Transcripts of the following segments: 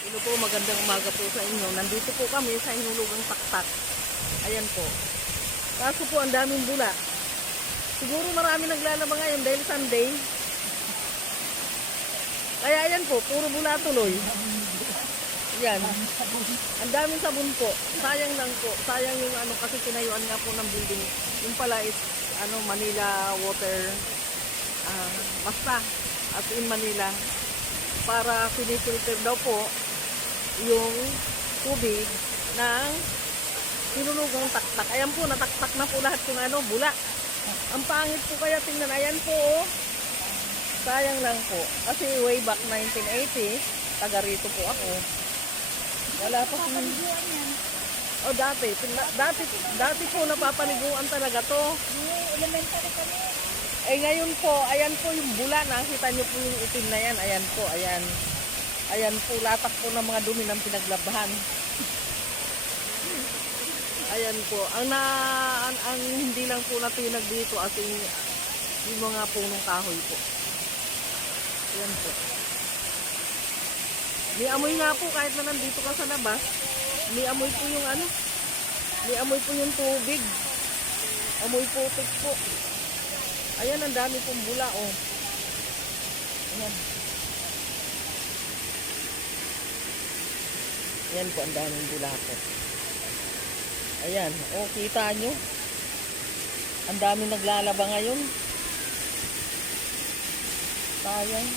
Hello po, magandang umaga po sa inyo. Nandito po kami sa Hinulugang Taktak. Ayan po. Kaso po ang daming bula. Siguro marami naglalaba ngayon dahil Sunday. Kaya ayan po, puro bula tuloy. Yan. Ang daming sabon po. Sayang lang po. Sayang yung ano kasi tinayuan nga po ng building. Yung pala is Manila Water basta at in Manila para pinifilter daw po yung tubig ng Hinulugang Taktak. Ayan po, nataktak na po lahat yung bula. Ang pangit po kaya tingnan. Ayan po, oh. Sayang lang po. Kasi way back 1980, taga rito po ako. Wala pa po. Oh, dati po napapaliguan talaga to. Elementary kami. Eh ngayon po, ayan po yung bula. Nakita nyo po yung itim na yan. Ayan po, ayan. Ayan po, latak po ng mga dumi ng pinaglabahan. Ayan po. Ang hindi lang po natinag dito as in, yung mga punong kahoy po. Ayan po. May amoy nga po kahit na nandito ka sa labas. May amoy po yung may amoy po yung tubig. Amoy putik po. Ayan, ang dami pong bula, oh. Ayan. Ayan po, ang daming bula po. Ayan, oh, kita nyo. Ang daming naglalaba ngayon. Sayang.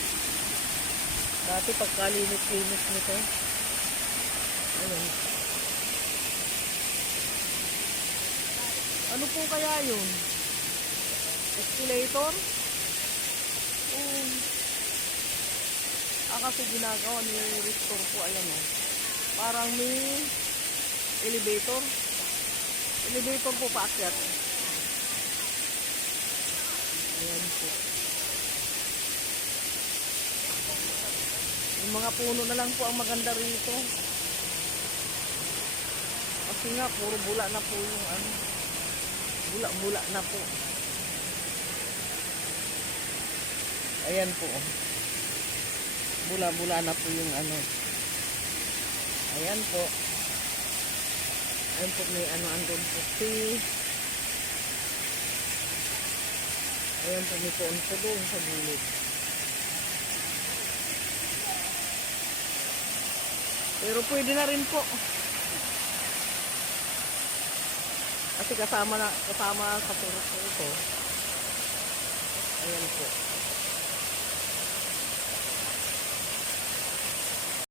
Dati pagkalinis-linis nito. Ayan. Ano po kaya yun? Escalator? Kasi ginagawa ni restore po, ayan o. Parang may elevator. Elevator po paakyat. Ayan po. Yung mga puno na lang po ang maganda rito. Kasi nga, puro bula na po yung bula-bula na po. Ayan po. Bula-bula na po yung Ayan po. Ayan po may andun po Ayan po may poon po doon sa gilid. Pero pwede na rin po. Kasi kasama sa puro po ito. Ayan po.